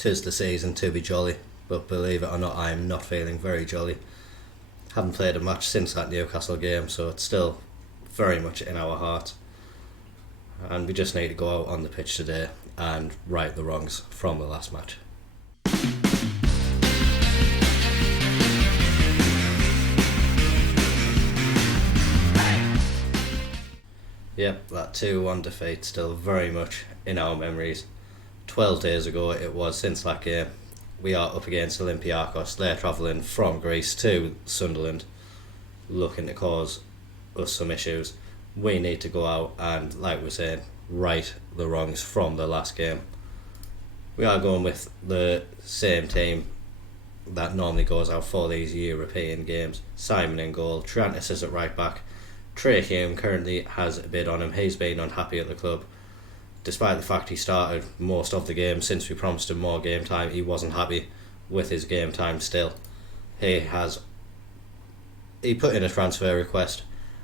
'Tis the season to be jolly, but believe it or not, I am not feeling very jolly. Haven't played a match since that Newcastle game, so it's still very much in our hearts. And we just need to go out on the pitch today and right the wrongs from the last match. Yep, that 2-1 defeat still very much in our memories. 12 days ago it was since that game. We are up against Olympiacos. They're travelling from Greece to Sunderland, looking to cause us some issues. We need to go out and, like we're saying, right the wrongs from the last game. We are going with the same team that normally goes out for these European games. Simon in goal, Triantis is at right back. Trey Hume currently has a bid on him. He's been unhappy at the club. Despite the fact he started most of the game since we promised him more game time, he wasn't happy with his game time still. He put in a transfer request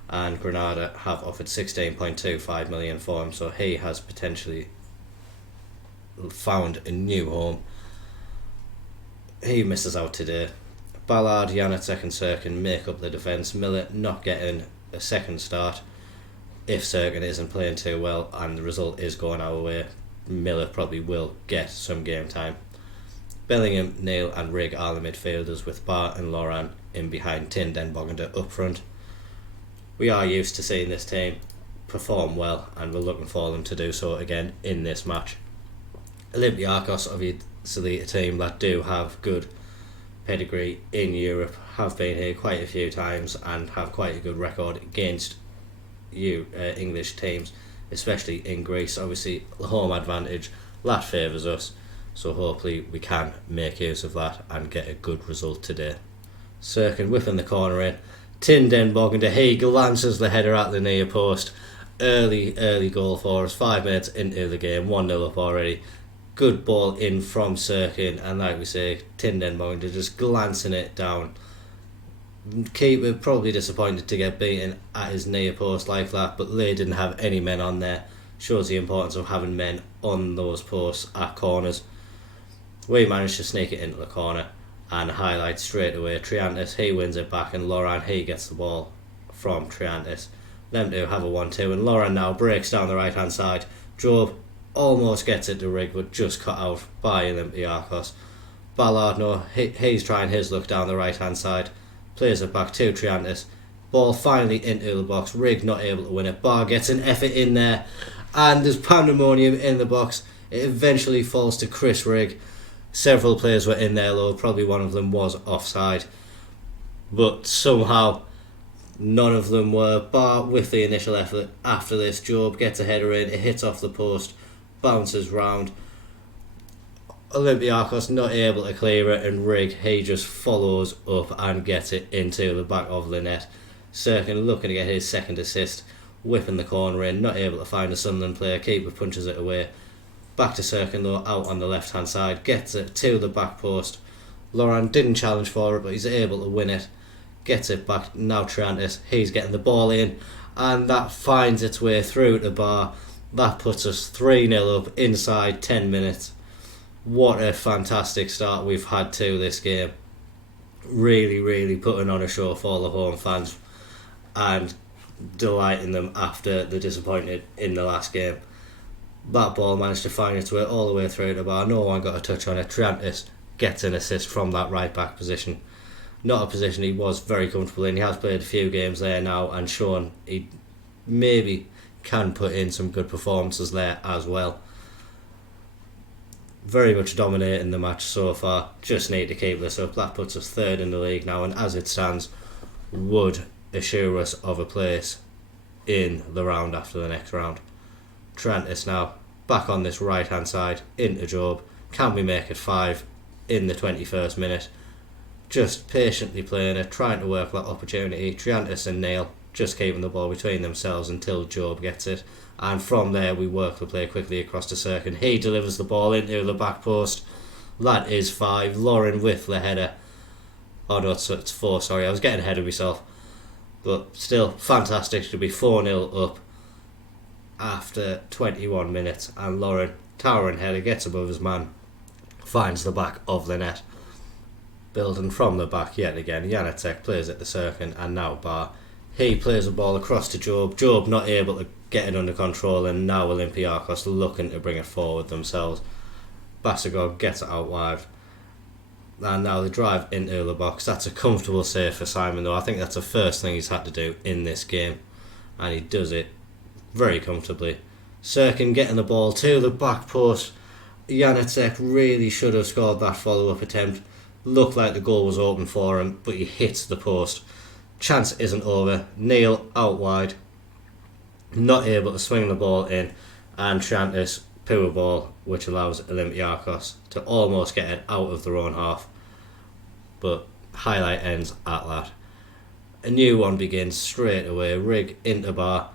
and Granada have offered 16.25 million for him, so he has potentially found a new home. He misses out today. Ballard, Janacek and Sirkin make up the defence. Miller not getting a second start. If Sirkin isn't playing too well and the result is going our way, Miller probably will get some game time. Bellingham, Neil and Rigg are the midfielders, with Barr and Loran in behind Tin Den Bogander up front. We are used to seeing this team perform well and we're looking for them to do so again in this match. Olympiacos, obviously a team that do have good pedigree in Europe, have been here quite a few times and have quite a good record against English teams, especially in Greece. Obviously the home advantage, that favours us, so hopefully we can make use of that and get a good result today. Sirkin whipping the corner in. Tin Den Bogander, he glances the header at the near post. Early goal for us, 5 minutes into the game, 1-0 up already. Good ball in from Sirkin, and like we say, Tin Den Bogander just glancing it down. Keeper probably disappointed to get beaten at his near post like that, but they didn't have any men on there. Shows the importance of having men on those posts at corners. We managed to sneak it into the corner and highlight straight away. Triantis, he wins it back, and Loran, he gets the ball from Triantis. Them two have a 1-2, and Loran now breaks down the right hand side. Job almost gets it to Rigg, but just cut out by Olympiacos. Ballard, no, he's trying his luck down the right hand side. Plays it back to Triantis. Ball finally into the box. Rigg not able to win it. Barr gets an effort in there, and there's pandemonium in the box. It eventually falls to Chris Rigg. Several players were in there though, probably one of them was offside, but somehow none of them were. Barr with the initial effort. After this, Job gets a header in, it hits off the post, bounces round. Olympiacos not able to clear it, and Rigg, he just follows up and gets it into the back of the net. Sirkin looking to get his second assist, whipping the corner in, not able to find a Sunderland player. Keeper punches it away. Back to Sirkin though, out on the left hand side, gets it to the back post. Loran didn't challenge for it, but he's able to win it. Gets it back, now Triantis, he's getting the ball in, and that finds its way through to Barr. That puts us 3-0 up inside 10 minutes. What a fantastic start we've had to this game. Really putting on a show for the home fans and delighting them after the disappointed in the last game. That ball managed to find its way all the way through the bar. No one got a touch on it. Triantis gets an assist from that right back position. Not a position he was very comfortable in. He has played a few games there now and shown he maybe can put in some good performances there as well. Very much dominating the match so far. Just need to keep this up. That puts us third in the league now, and as it stands would assure us of a place in the round after the next round. Triantis now back on this right hand side into Job. Can we make it 5 in the 21st minute? Just patiently playing it, trying to work that opportunity. Triantis and Neil just keeping the ball between themselves until Job gets it, and from there we work the play quickly across to Sirkin. He delivers the ball into the back post. That is 5. Lauren with the header. Oh no, it's 4, sorry, I was getting ahead of myself. But still, fantastic to be 4-0 up after 21 minutes, and Lauren, towering header, gets above his man. finds the back of the net. Building from the back yet again, Janacek plays it to Serkin and now Bar. He plays the ball across to Job. Job not able to get it under control, and now Olympiacos looking to bring it forward themselves. Basagog gets it out wide. And now they drive into the box. That's a comfortable save for Simon, though. I think that's the first thing he's had to do in this game. And he does it very comfortably. Serkin getting the ball to the back post. Janacek really should have scored that follow-up attempt. Looked like the goal was open for him, but he hits the post. Chance isn't over. Neil out wide. Not able to swing the ball in. And Triantis poor ball, which allows Olympiacos to almost get it out of their own half. But highlight ends at that. A new one begins straight away. Rig into Bar.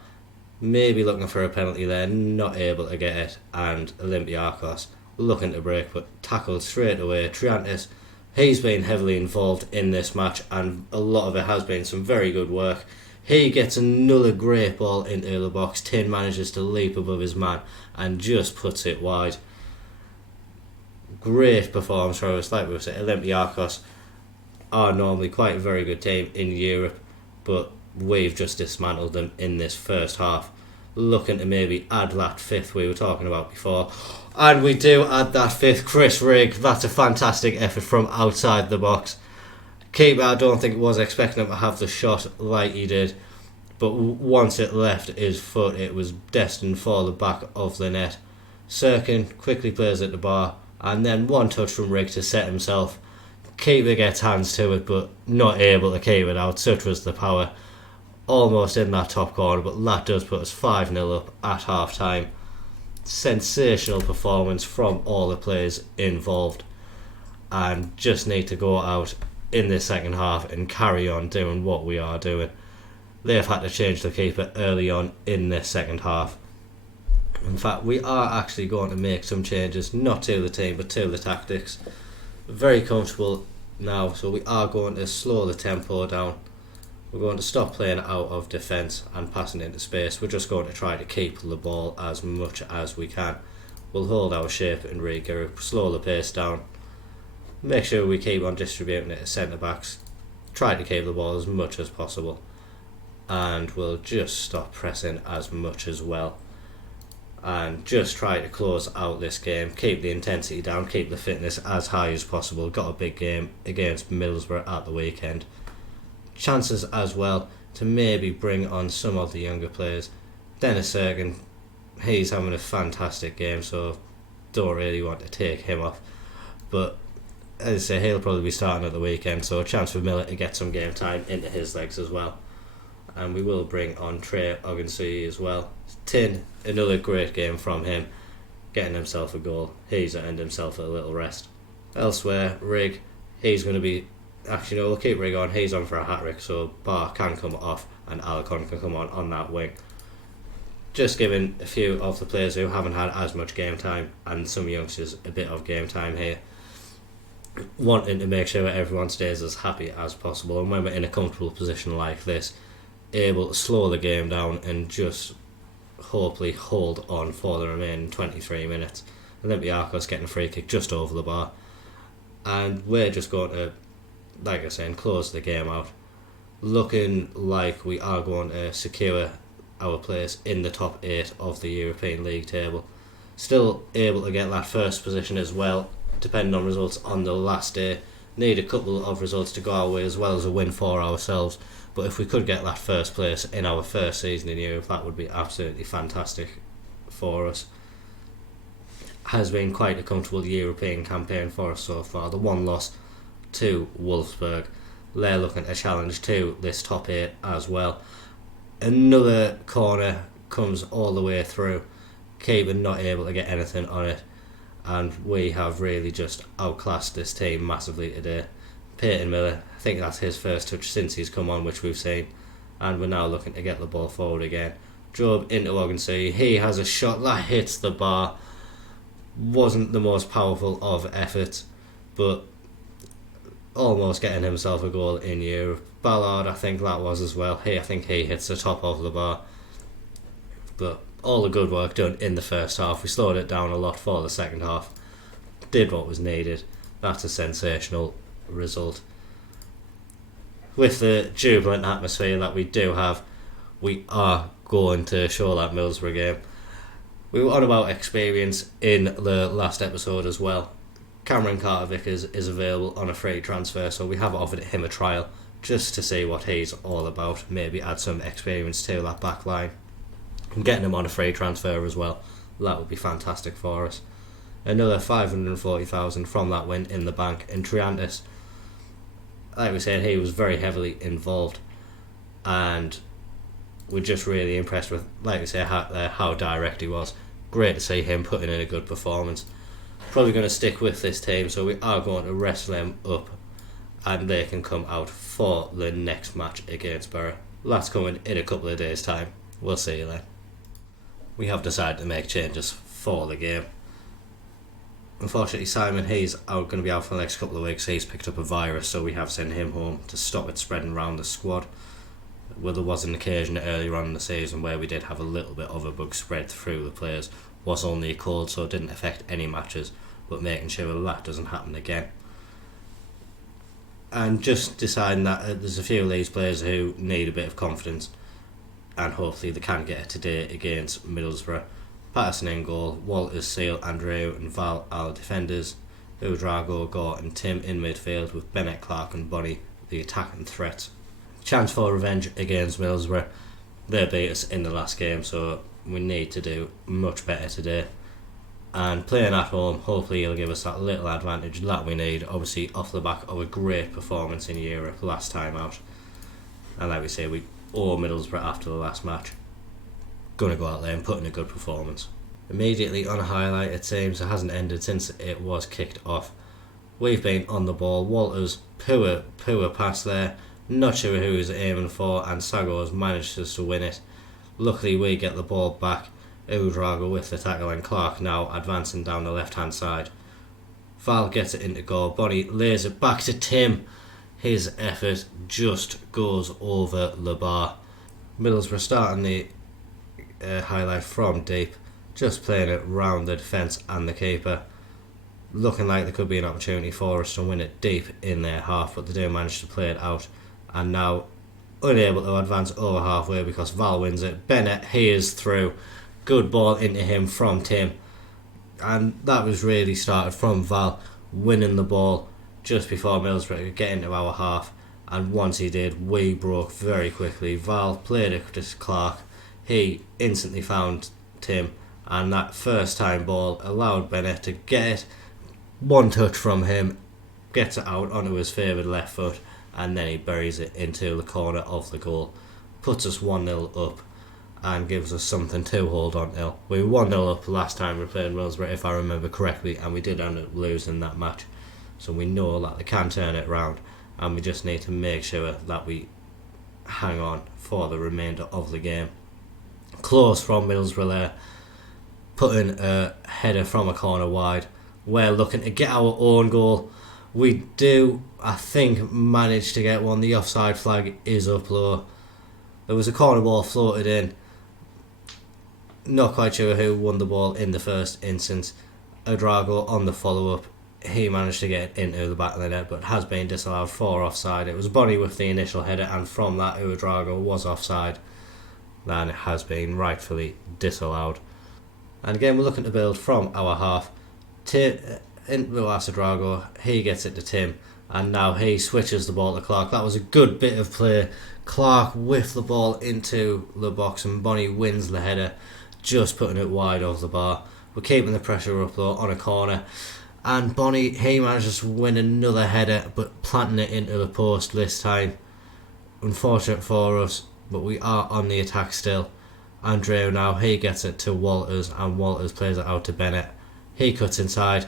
Maybe looking for a penalty there. Not able to get it. And Olympiacos looking to break, but tackled straight away. Triantis, he's been heavily involved in this match, and a lot of it has been some very good work. He gets another great ball into the box. Tin manages to leap above his man and just puts it wide. Great performance from us. Like we said, Olympiacos are normally quite a very good team in Europe, but we've just dismantled them in this first half. Looking to maybe add that fifth we were talking about before. And we do add that fifth. Chris Rigg, that's a fantastic effort from outside the box. Keeper, I don't think was expecting him to have the shot like he did, but once it left his foot, it was destined for the back of the net. Serkin quickly plays at the bar, and then one touch from Rigg to set himself. Keeper gets hands to it, but not able to keep it out. Such was the power. Almost in that top corner, but that does put us 5-0 up at half time. Sensational performance from all the players involved, and just need to go out in this second half and carry on doing what we are doing. They've had to change the keeper early on in this second half. In fact, we are actually going to make some changes, not to the team but to the tactics. Very comfortable now, so we are going to slow the tempo down. We're going to stop playing out of defence and passing into space. We're just going to try to keep the ball as much as we can. We'll hold our shape and regroup, slow the pace down. Make sure we keep on distributing it to centre backs. Try to keep the ball as much as possible. And we'll just stop pressing as much as well. And just try to close out this game. Keep the intensity down, keep the fitness as high as possible. Got a big game against Middlesbrough at the weekend. Chances as well to maybe bring on some of the younger players. Dennis Serkin, he's having a fantastic game, so don't really want to take him off. But as I say, he'll probably be starting at the weekend, so a chance for Miller to get some game time into his legs as well. And we will bring on Trey Ogunsui as well. Tin, another great game from him, getting himself a goal. He's earned himself a little rest. Elsewhere, Rigg, he's going to be... Actually, no, we'll keep Rigg on. He's on for a hat-trick, so Bar can come off and Alarcon can come on that wing. Just giving a few of the players who haven't had as much game time and some youngsters a bit of game time here, wanting to make sure everyone stays as happy as possible, and when we're in a comfortable position like this, able to slow the game down and just hopefully hold on for the remaining 23 minutes. Olympiacos getting a free kick just over the bar, and we're just going to, like I said, close the game out, looking like we are going to secure our place in the top 8 of the European League table. Still able to get that first position as well, depending on results on the last day. Need a couple of results to go our way as well as a win for ourselves, but if we could get that first place in our first season in Europe, that would be absolutely fantastic for us. Has been quite a comfortable European campaign for us so far. The one loss to Wolfsburg, they're looking to challenge to this top 8 as well. Another corner comes all the way through, keeper not able to get anything on it, and we have really just outclassed this team massively today. Peyton Miller, I think that's his first touch since he's come on, which we've seen, and we're now looking to get the ball forward again. Job into Ogunsui, he has a shot that hits the bar. Wasn't the most powerful of efforts, but almost getting himself a goal in Europe. Ballard, I think that was as well. I think he hits the top of the bar. But all the good work done in the first half. We slowed it down a lot for the second half. did what was needed. That's a sensational result. With the jubilant atmosphere that we do have, we are going to show that Middlesbrough game. We were on about experience in the last episode as well. Cameron Carter-Vickers is available on a free transfer, so we have offered him a trial just to see what he's all about, maybe add some experience to that back line. And getting him on a free transfer as well, that would be fantastic for us. Another 540,000 from that win in the bank. And Triantis, like we said, he was very heavily involved, and we're just really impressed with, like we say, how direct he was. Great to see him putting in a good performance. Probably going to stick with this team, so we are going to wrestle them up and they can come out for the next match against Borough. That's coming in a couple of days' time. We'll see you then. We have decided to make changes for the game. Unfortunately, Simon, he's going to be out for the next couple of weeks. He's picked up a virus, so we have sent him home to stop it spreading around the squad. Well, there was an occasion earlier on in the season where we did have a little bit of a bug spread through the players. Was only a cold, so it didn't affect any matches, but making sure that doesn't happen again. And just deciding that there's a few of these players who need a bit of confidence, and hopefully they can get it today against Middlesbrough. Patterson in goal, Walters, Seal, Andreu and Val are the defenders. Udrago, Gore and Tim in midfield, with Bennett, Clark and Bonnie the attacking threats. Chance for revenge against Middlesbrough. They beat us in the last game, so we need to do much better today. And playing at home, hopefully he'll give us that little advantage that we need, obviously off the back of a great performance in Europe last time out. And like we say, we owe Middlesbrough after the last match. Going to go out there and put in a good performance. Immediately on a highlight, it seems it hasn't ended since it was kicked off. We've been on the ball. Walters, poor pass there. Not sure who he's aiming for, and Sagos manages to win it. Luckily we get the ball back. Udrago with the tackle, and Clark now advancing down the left hand side. Val gets it into goal. Bonnie lays it back to Tim. His effort just goes over the bar. Middlesbrough starting the highlight from deep, just playing it round the defence and the keeper. Looking like there could be an opportunity for us to win it deep in their half, but they do manage to play it out, and now unable to advance over halfway because Val wins it. Bennett, he is through. Good ball into him from Tim, and that was really started from Val winning the ball just before Middlesbrough could get into our half, and once he did, we broke very quickly. Val played it to Clark. He instantly found Tim, and that first time ball allowed Bennett to get it. One touch from him, gets it out onto his favoured left foot, and then he buries it into the corner of the goal. Puts us 1-0 up and gives us something to hold on to. We were 1-0 up last time we played Middlesbrough, if I remember correctly, and we did end up losing that match. So we know that they can turn it round, and we just need to make sure that we hang on for the remainder of the game. Close from Middlesbrough there, putting a header from a corner wide. We're looking to get our own goal. We do, I think, manage to get one. The offside flag is up low. There was a corner ball floated in. Not quite sure who won the ball in the first instance. Udrago on the follow-up. He managed to get it into the back of the net, but has been disallowed for offside. It was Bonnie with the initial header, and from that Udrago was offside. Then it has been rightfully disallowed. And again, we're looking to build from our half. Into Udrago, he gets it to Tim, and now he switches the ball to Clark. That was a good bit of play. Clark with the ball into the box, and Bonnie wins the header, just putting it wide of the bar. We're keeping the pressure up though on a corner, and Bonnie, he manages to win another header, but planting it into the post this time. Unfortunate for us, but we are on the attack still. Andreu now, he gets it to Walters, and Walters plays it out to Bennett. He cuts inside,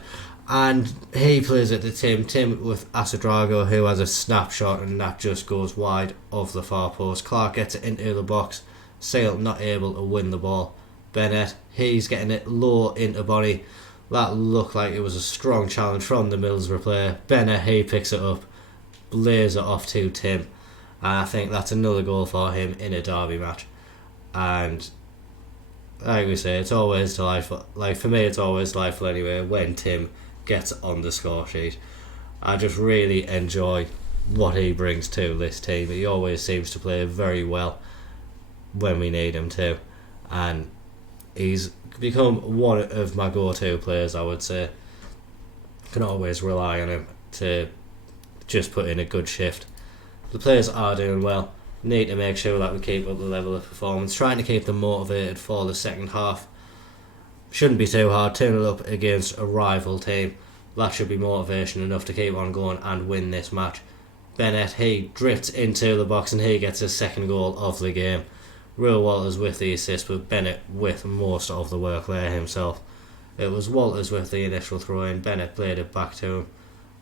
and he plays it to Tim. Tim with Udrago, who has a snapshot, and that just goes wide of the far post. Clark gets it into the box. Sale not able to win the ball. Bennett, he's getting it low into Bonnie. That looked like it was a strong challenge from the Middlesbrough player. Bennett, he picks it up, blares it off to Tim, and I think that's another goal for him in a derby match. And like we say, it's always delightful. Like for me, it's always delightful anyway when Tim gets on the score sheet. I just really enjoy what he brings to this team. He always seems to play very well when we need him to, and he's become one of my go-to players, I would say. Can always rely on him to just put in a good shift. The players are doing well. Need to make sure that we keep up the level of performance, trying to keep them motivated for the second half. Shouldn't be too hard, 2-0 up against a rival team. That should be motivation enough to keep on going and win this match. Bennett, he drifts into the box and he gets his second goal of the game. Real Walters with the assist, but Bennett with most of the work there himself. It was Walters with the initial throw-in, Bennett played it back to him.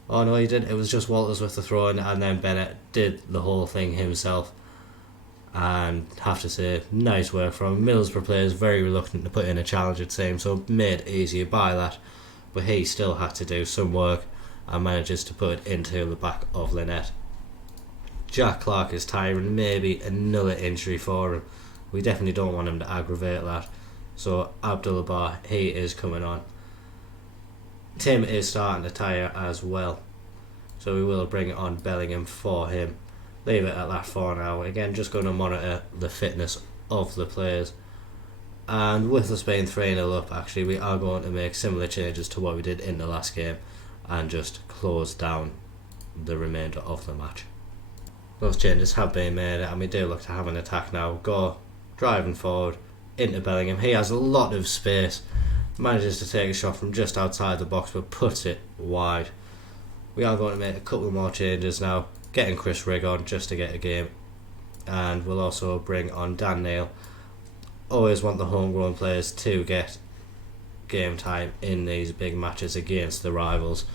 Oh no, he didn't, it was just Walters with the throw-in, and then Bennett did the whole thing himself. And have to say, nice work from him. Middlesbrough players very reluctant to put in a challenge, it seems, so made easier by that. But he still had to do some work and manages to put it into the back of the net. Jack Clark is tiring, maybe another injury for him. We definitely don't want him to aggravate that. So Abdullah Bar, he is coming on. Tim is starting to tire as well, so we will bring on Bellingham for him. Leave it at that for now. Again, just going to monitor the fitness of the players. And with us being 3-0 up, actually, we are going to make similar changes to what we did in the last game and just close down the remainder of the match. Those changes have been made, and we do look to have an attack now. Go driving forward into Bellingham. He has a lot of space, manages to take a shot from just outside the box but puts it wide. We are going to make a couple more changes now, getting Chris Rigg on just to get a game, and we'll also bring on Dan Neil. Always want the homegrown players to get game time in these big matches against the rivals.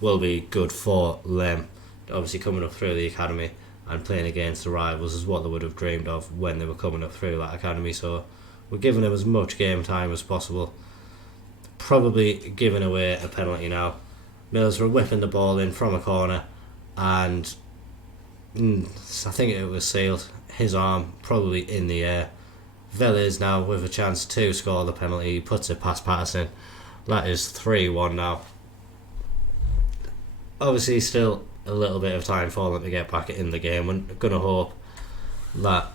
Will be good for them. Obviously coming up through the academy and playing against the rivals is what they would have dreamed of when they were coming up through that academy, so we're giving them as much game time as possible. Probably giving away a penalty now. Middlesbrough whipping the ball in from a corner, and I think it was sealed. His arm probably in the air. Velez now with a chance to score the penalty. He puts it past Patterson. That is 3-1 now. Obviously still a little bit of time for them to get back in the game. We're going to hope that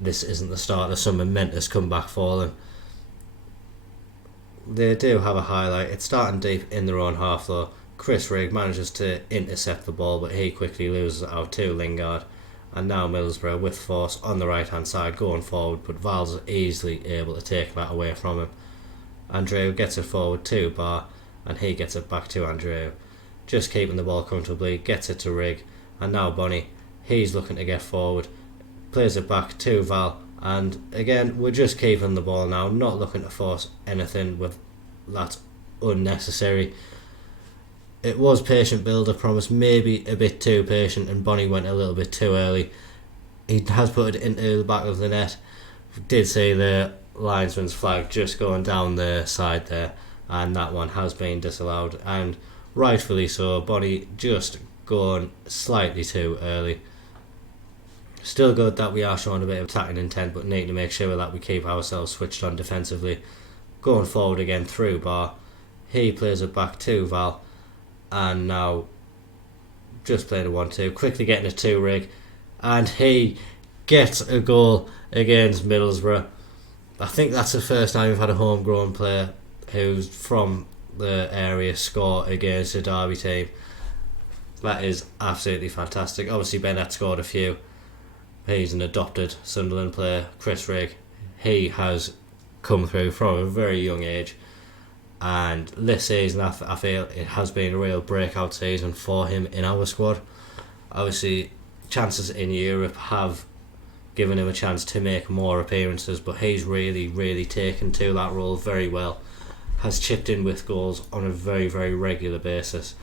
this isn't the start of some momentous comeback for them. They do have a highlight. It's starting deep in their own half though. Chris Rigg manages to intercept the ball, but he quickly loses it out to Lingard. And now Middlesbrough with force on the right hand side going forward, but Val's easily able to take that away from him. Andreu gets it forward to Bar, and he gets it back to Andreu. Just keeping the ball comfortably, gets it to Rigg, and now Bonnie, he's looking to get forward, plays it back to Val, and again we're just keeping the ball now, not looking to force anything with that's unnecessary. It was patient build-up, promise, maybe a bit too patient, and Bonnie went a little bit too early. He has put it into the back of the net. Did see the linesman's flag just going down the side there, and that one has been disallowed, and rightfully so. Bonnie just going slightly too early. Still good that we are showing a bit of attacking intent, but need to make sure that we keep ourselves switched on defensively. Going forward again through Bar. He plays it back to Val, and now just playing a 1-2, quickly getting it to Rigg, and he gets a goal against Middlesbrough. I think that's the first time we've had a homegrown player who's from the area score against a Derby team. That is absolutely fantastic. Obviously Bennett scored a few. He's an adopted Sunderland player. Chris Rigg, he has come through from a very young age, and this season I feel it has been a real breakout season for him in our squad. Obviously chances in Europe have given him a chance to make more appearances, but he's really taken to that role very well. Has chipped in with goals on a very regular basis,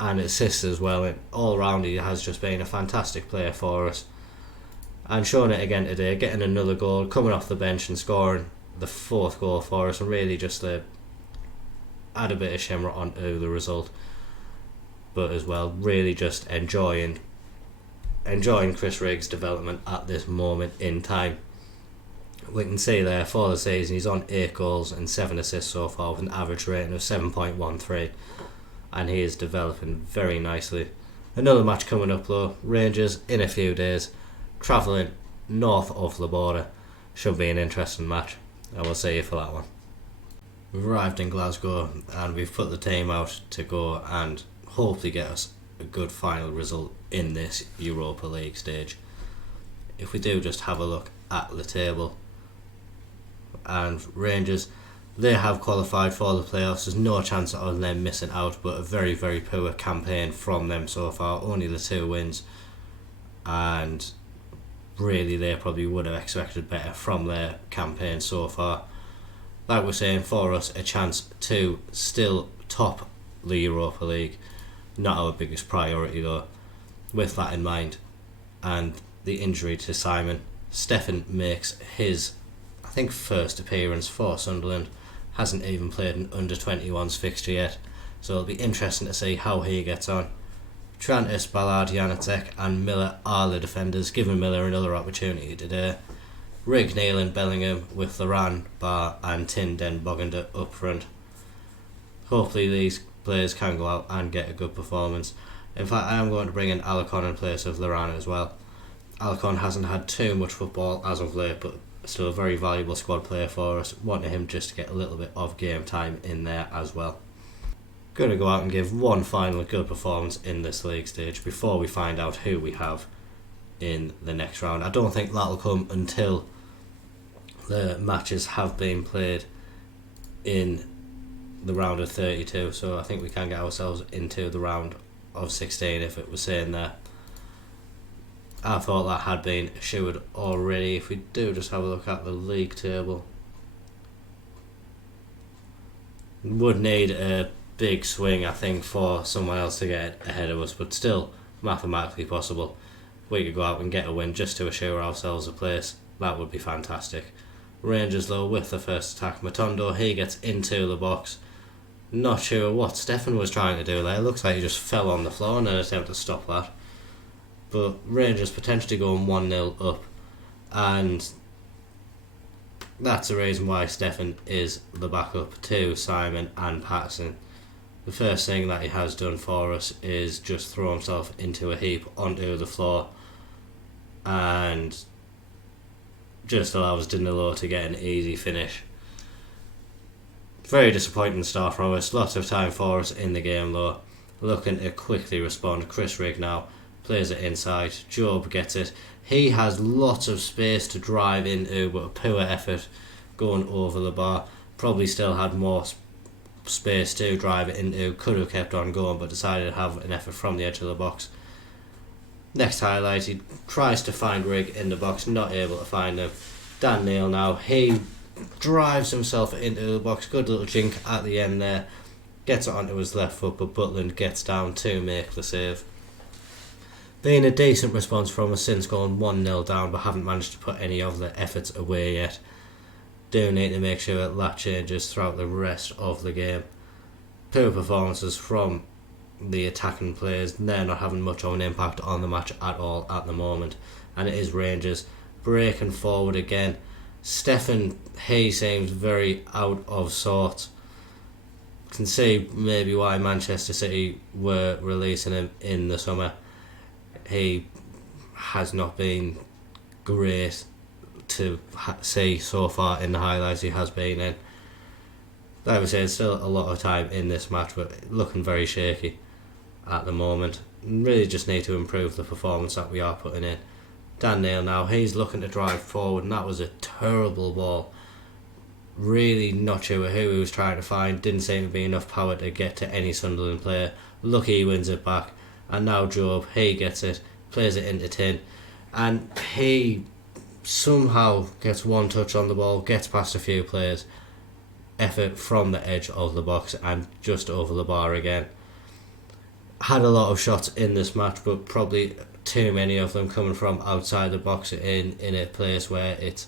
and assists as well, and all round he has just been a fantastic player for us, and showing it again today, getting another goal, coming off the bench and scoring the fourth goal for us, and really just add a bit of shimmer onto the result. But as well, really just enjoying Chris Rigg's development at this moment in time. We can see there for the season he's on 8 goals and 7 assists so far with an average rating of 7.13, and he is developing very nicely. Another match coming up though, Rangers in a few days, travelling north of the border. Should be an interesting match, and we'll see you for that one. We've arrived in Glasgow and we've put the team out to go and hopefully get us a good final result in this Europa League stage. If we do just have a look at the table, and Rangers, they have qualified for the playoffs. There's no chance of them missing out, but a very, very poor campaign from them so far. Only the 2 wins, and really they probably would have expected better from their campaign so far. Like we're saying, for us, a chance to still top the Europa League. Not our biggest priority though. With that in mind, and the injury to Simon, Stefan makes his, I think, first appearance for Sunderland. Hasn't even played an under-21s fixture yet, so it'll be interesting to see how he gets on. Trantis, Ballard, Janacek and Miller are the defenders, giving Miller another opportunity today. Rigg, Neal and Bellingham with Laran, Barr and Tinden Bogander up front. Hopefully these players can go out and get a good performance. In fact, I am going to bring in Alarcon in place of Laran as well. Alarcon hasn't had too much football as of late, but still a very valuable squad player for us. Wanting him just to get a little bit of game time in there as well. Going to go out and give one final good performance in this league stage before we find out who we have in the next round. I don't think that'll come until the matches have been played in the round of 32, so I think we can get ourselves into the round of 16 if it was saying there. I thought that had been assured already. If we do just have a look at the league table, would need a big swing, I think, for someone else to get ahead of us, but still mathematically possible. If we could go out and get a win just to assure ourselves a place, that would be fantastic. Rangers though with the first attack, Matondo, he gets into the box. Not sure what Stefan was trying to do there. It looks like he just fell on the floor in an attempt to stop that. But Rangers potentially going 1-0 up, and that's the reason why Stefan is the backup to Simon and Patterson. The first thing that he has done for us is just throw himself into a heap onto the floor and just allows Danilo to get an easy finish. Very disappointing start from us. Lots of time for us in the game though. Looking to quickly respond. Chris Rigg now plays it inside. Job gets it. He has lots of space to drive into, but a poor effort going over the bar. Probably still had more space to drive it into. Could have kept on going, but decided to have an effort from the edge of the box. Next highlight, he tries to find Rigg in the box, not able to find him. Dan Neal now, he drives himself into the box. Good little jink at the end there. Gets it onto his left foot, but Butland gets down to make the save. Been a decent response from us since going 1-0 down, but haven't managed to put any of the efforts away yet. Do need to make sure that changes throughout the rest of the game. Poor performances from the attacking players. They're not having much of an impact on the match at all at the moment, and it is Rangers breaking forward again. Stefan, he seems very out of sorts. Can see maybe why Manchester City were releasing him in the summer. He has not been great to see so far in the highlights he has been in. Like I said, still a lot of time in this match, but looking very shaky at the moment. Really just need to improve the performance that we are putting in. Dan Neal now, he's looking to drive forward, and that was a terrible ball. Really not sure who he was trying to find. Didn't seem to be enough power to get to any Sunderland player. Lucky he wins it back, and now Job, he gets it, plays it into Tin, and he somehow gets one touch on the ball, gets past a few players, effort from the edge of the box and just over the bar again. Had a lot of shots in this match, but probably too many of them coming from outside the box in a place where it's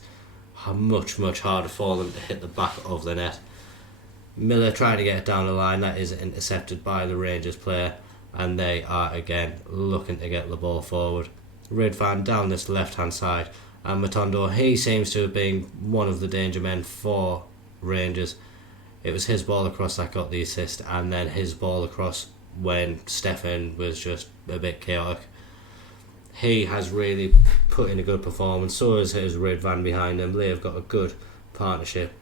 much harder for them to hit the back of the net. Miller trying to get it down the line, that is intercepted by the Rangers player, and they are again looking to get the ball forward. Ridvan down this left hand side, And Matondo, he seems to have been one of the danger men for Rangers. It was his ball across that got the assist, and then his ball across when Stefan was just a bit chaotic. He has really put in a good performance, so has his Ridvan behind him. They've got a good partnership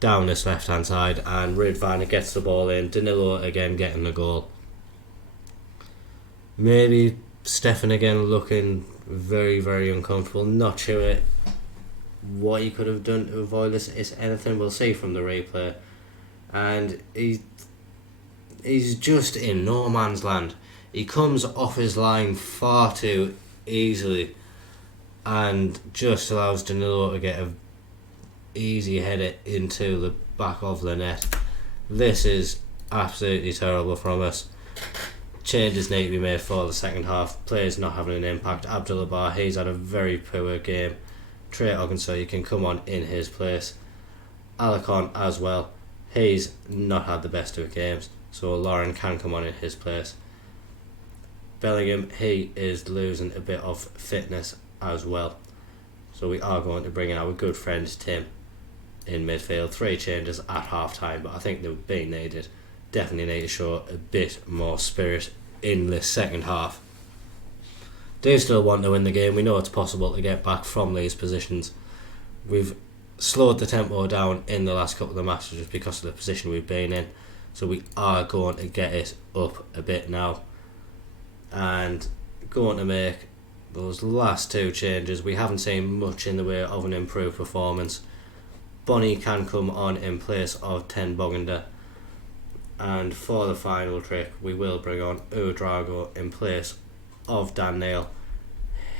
down this left hand side, and Ridvan gets the ball in. Danilo again getting the goal. Maybe Stefan again looking very, very uncomfortable. Not sure what he could have done to avoid this. Is anything we'll see from the replay. And he's just in no man's land. He comes off his line far too easily and just allows Danilo to get a easy header into the back of the net. This is absolutely terrible from us. Changes need to be made for the second half. Players not having an impact. Abdullah Bar, he's had a very poor game. Trey Ogdenson, you can come on in his place. Alarcon as well. He's not had the best of games, so Lauren can come on in his place. Bellingham, he is losing a bit of fitness as well, so we are going to bring in our good friend Tim in midfield. 3 changes at half time, but I think they're being needed. Definitely need to show a bit more spirit in this second half. Do still want to win the game. We know it's possible to get back from these positions. We've slowed the tempo down in the last couple of matches just because of the position we've been in, so we are going to get it up a bit now and going to make those last 2 changes. We haven't seen much in the way of an improved performance. Bonnie can come on in place of Ten Boganda, and for the final trick we will bring on Udrago in place of Dan Neil.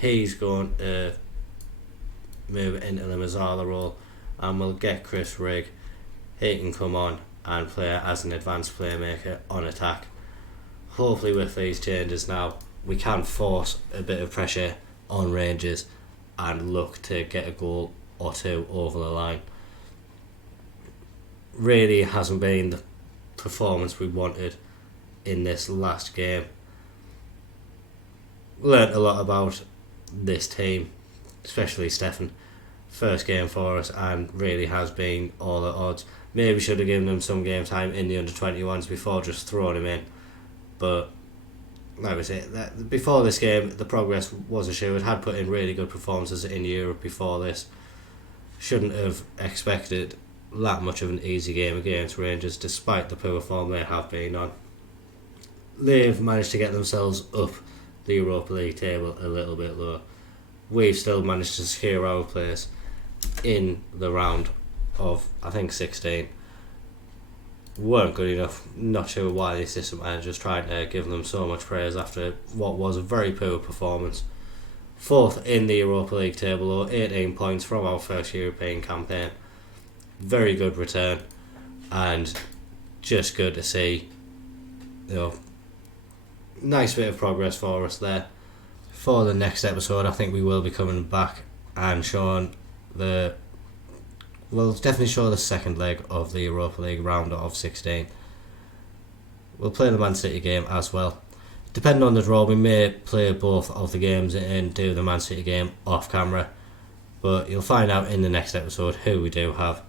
He's going to move into the Mazzala role, and we'll get Chris Rigg. He can come on and play as an advanced playmaker on attack. Hopefully with these changes now we can force a bit of pressure on Rangers and look to get a goal or 2 over the line. Really hasn't been the performance we wanted in this last game. Learnt a lot about this team, especially Stefan. First game for us and really has been all at odds. Maybe should have given him some game time in the under-21s before just throwing him in, but like we say, before this game the progress was assured. Had put in really good performances in Europe before this. Shouldn't have expected that much of an easy game against Rangers despite the poor form they have been on. They've managed to get themselves up the Europa League table a little bit lower. We've still managed to secure our place in the round of, I think, 16. Weren't good enough. Not sure why the assistant manager's trying to give them so much praise after what was a very poor performance. 4th in the Europa League table, though, 18 points from our first European campaign. Very good return, and just good to see. Nice bit of progress for us there. For the next episode, I think we will be coming back and showing we'll definitely show the second leg of the Europa League round of 16. We'll play the Man City game as well. Depending on the draw, we may play both of the games and do the Man City game off camera, but you'll find out in the next episode who we do have.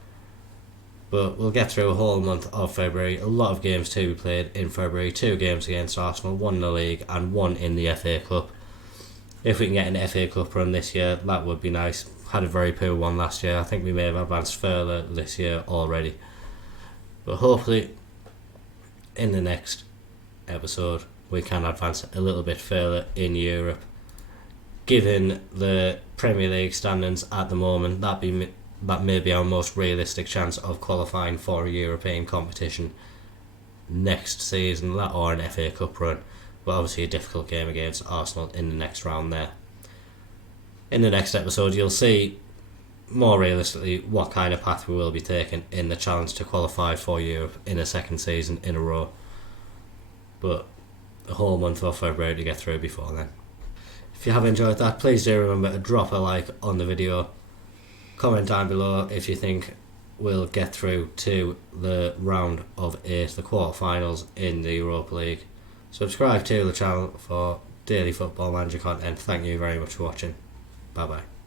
But we'll get through a whole month of February. A lot of games to be played in February. 2 games against Arsenal, 1 in the league and 1 in the FA Cup. If we can get an FA Cup run this year, that would be nice. Had a very poor one last year. I think we may have advanced further this year already. But hopefully in the next episode we can advance a little bit further in Europe. Given the Premier League standings at the moment, that may be our most realistic chance of qualifying for a European competition next season, that or an FA Cup run. But obviously a difficult game against Arsenal in the next round there. In the next episode you'll see more realistically what kind of path we will be taking in the challenge to qualify for Europe in a second season in a row. But a whole month of February to get through before then. If you have enjoyed that, please do remember to drop a like on the video. Comment down below if you think we'll get through to the round of 8, the quarterfinals in the Europa League. Subscribe to the channel for daily Football Manager content. Thank you very much for watching. Bye bye.